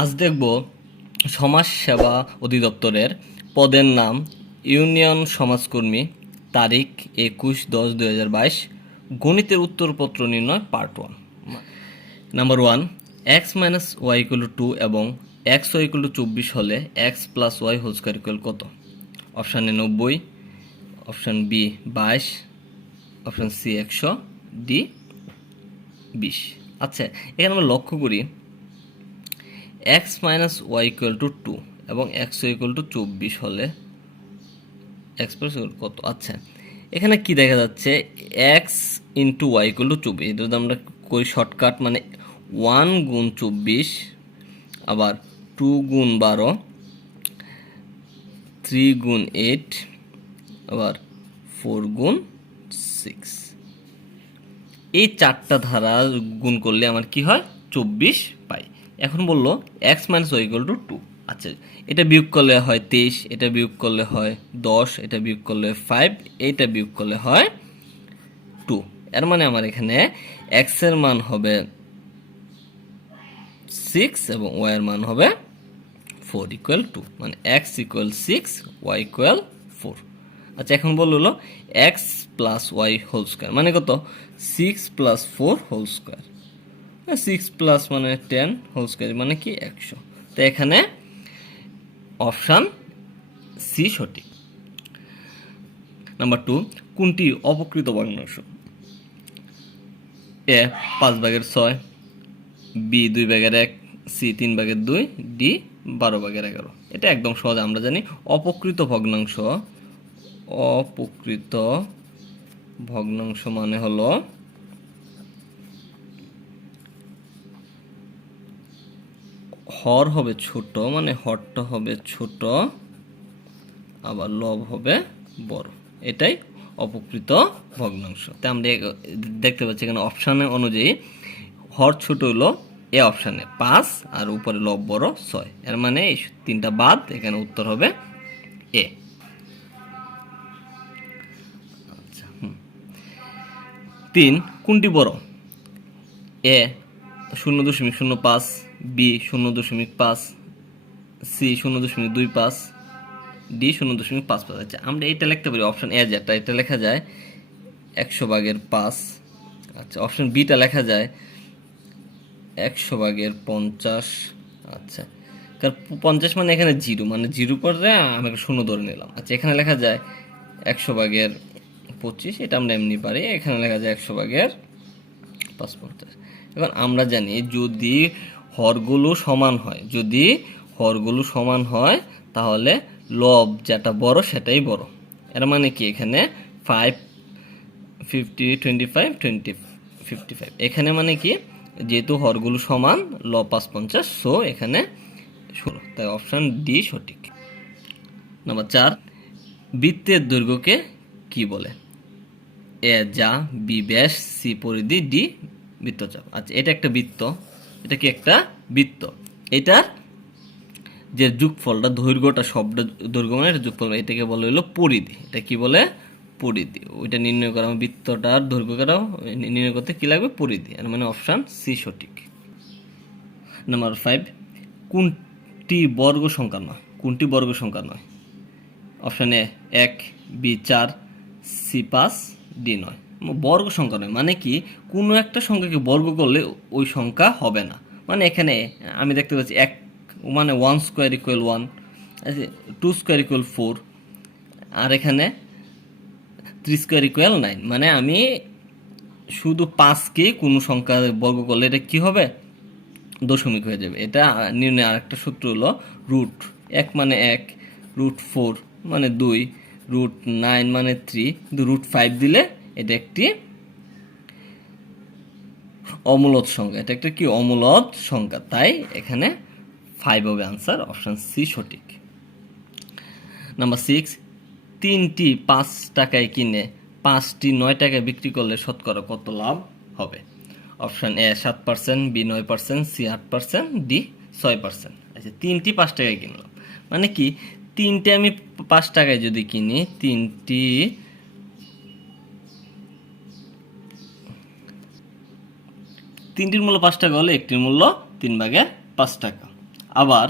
আজ দেখব সমাজ সেবা অধিদপ্তরের পদের নাম ইউনিয়ন সমাজকর্মী, তারিখ 21/10/2022, গণিতের উত্তরপত্র নির্ণয় পার্ট 1। নাম্বার 1, x - y = 2 এবং x y = 24 হলে x + y whole square equal কত? Option A 90, option B 22, option C 100, D 20। আচ্ছা, এখানে আমরা লক্ষ্য করি x - y = 2 এবং x y = 24 হলে x + y কত? আচ্ছা, এখানে কি দেখা যাচ্ছে, x × y = 24। এটা যদি আমরা করি শর্টকাট, মানে 1 × 24, আবার 2 × 12, 3 × 8, আবার 4 × 6। এই চারটা ধারা গুণ করলে আমার কি হয়? 24 পাই। এখন বললো x - y = 2। আচ্ছা, এটা বিয়োগ করলে হয় 23, এটা বিয়োগ করলে হয় 10, এটা বিয়োগ করলে 5, এইটা বিয়োগ করলে হয় 2। এর মানে আমার এখানে x এর মান হবে 6 এবং y এর মান হবে 4 = 2, মানে x = 6, y = 4। আচ্ছা, এখন বললো x + y হোল স্কয়ার মানে কত? 6 + 4 হোল স্কয়ার। 6 প্লাস মানে 10 হোল স্কয়ার মানে কি? 100। তো এখানে অপশান সি সঠিক। নাম্বার 2, কোনটি অপকৃত ভগ্নাংশ? এ 5/6, বি 2/1, সি 3/2, ডি 12/11। এটা একদম সহজ, আমরা জানি অপকৃত ভগ্নাংশ মানে হলো হর হবে ছোট, মানে হরটা হবে ছোট, আবার লব হবে বড়, এটাই অপকৃত ভগ্নাংশ। তাই আমরা দেখতে পাচ্ছি এখানে অপশানে অনুযায়ী হর ছোট হলো এ অপশানে 5 আর উপরে লব বড় 6। এর মানে এই তিনটা বাদ, এখানে উত্তর হবে এ। আচ্ছা, 3, কোনটি বড়? এ 0.05, বি 0.5, সি 0.25, ডি 0.55। আচ্ছা, আমরা এটা লিখতে পারি অপশন এ যেটা, এটা লেখা যায় 100/5। আচ্ছা, অপশন বিটা লেখা যায় 100/50। আচ্ছা, কারণ 50 মানে এখানে 0, মানে 0 পরে আমি একটা 0 ধরে নিলাম। আচ্ছা, এখানে লেখা যায় 100/25, এটা আমরা এমনি পারি। এখানে লেখা যায় 100/550। এখন আমরা জানি যদি হরগুলো সমান হয়, তাহলে লব যেটা বড় সেটাই বড়। এর মানে কি, এখানে 5 50 25 20 55। এখানে মানে কি, যেহেতু হরগুলো সমান, লব 550, সো এখানে 16। তাই অপশন ডি সঠিক। নাম্বার 4, বৃত্তের দৈর্ঘ্যকে কি বলে? এ যা, বি ব্যাস, সি পরিধি, ডি বৃত্তচাপ। আচ্ছা, এটা একটা বৃত্ত, এটা কি একটা বৃত্ত, এটার যে যোগফলটা, দৈর্ঘ্যটা, শব্দ দৈর্ঘ্য মানে এটা যোগফল, এটাকে বলা হলো পরিধি। এটা কি বলে? পরিধি। ওইটা নির্ণয় করা, বৃত্তটার দৈর্ঘ্যটা নির্ণয় করতে কি লাগবে? পরিধি। এর মানে অপশান সি সঠিক। নাম্বার 5, কোনটি বর্গ সংখ্যা নয়? Option A 1, B 4, C 5, D 9। বর্গ সংখ্যা নয় মানে কি, কোনো একটা সংখ্যাকে বর্গ করলে ওই সংখ্যা হবে না। মানে এখানে আমি দেখতে পাচ্ছি 1 মানে 1 স্কোয়ার ইকুয়াল 1, 2 স্কোয়ার ইকুয়াল 4, আর এখানে 3 স্কোয়ার ইকুয়াল 9। মানে আমি শুধু 5কে কোনো সংখ্যা বর্গ করলে এটা কি হবে? দশমিক হয়ে যাবে। এটা নির্ণয় আরেকটা সূত্র হলো রুট 1 মানে 1, √4 মানে 2, √9 মানে 3, কিন্তু √5 দিলে এটা একটি অমূলদ সংখ্যা। এটা একটা কি অমূলদ সংখ্যা, তাই এখানে 5 হবে আনসার, অপশন সি সঠিক। নাম্বার 6, 3টি 5 টাকায় কিনে 5টি 9 টাকায় বিক্রি করলে শতকরা কত লাভ হবে? Option A 7%, B 9%, C 8%, D 6%। আচ্ছা, 3টি 5 টাকায় কিনলাম মানে কি, 3টে আমি 5 টাকায় যদি কিনি, 3টির মূল্য 5 টাকা হলে একটির মূল্য 3/5 টাকা। আবার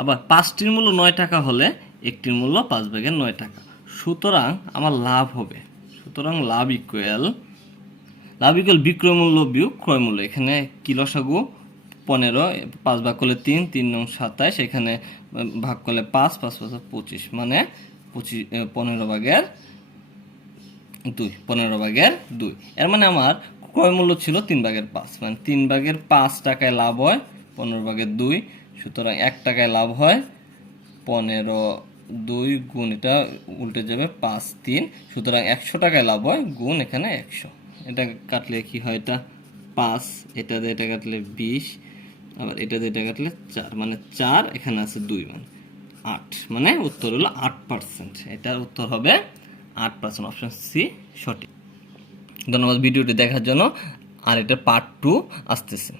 আবার 5টির মূল্য 9 টাকা হলে একটির মূল্য 5/9 টাকা। সুতরাং আমার লাভ হবে, সুতরাং লাভ ইকুয়াল বিক্রয় মূল্য বিয়োগ ক্রয় মূল্য। এখানে কি লসাগু 15, 5 ভাগ করলে 3, 3 নং 27, এখানে ভাগ করলে 5, 5 5 25, মানে 15/2। এর মানে আমার ক্রয় মূল্য ছিল 3/5, মানে 3/5 টাকায় লাভ হয় 15/2। সুতরাং 1 টাকায় লাভ হয় 15/2 গুণ এটা উল্টে যাবে 5 3, সুতরাং 100 টাকায় লাভ হয় গুণ এখানে 100। এটা কাটলে কি হয়, এটা 5, এটা দিয়ে এটা কাটলে 20, আবার এটা দিয়ে এটা কাটলে 4, মানে 4, এখানে আছে 2, মানে 8, মানে উত্তর হলো 8%। এটার উত্তর হবে 8%, অপশন সি সঠিক। ধন্যবাদ ভিডিওটি দেখার জন্য। আর এটা পার্ট 2 আসতেছে।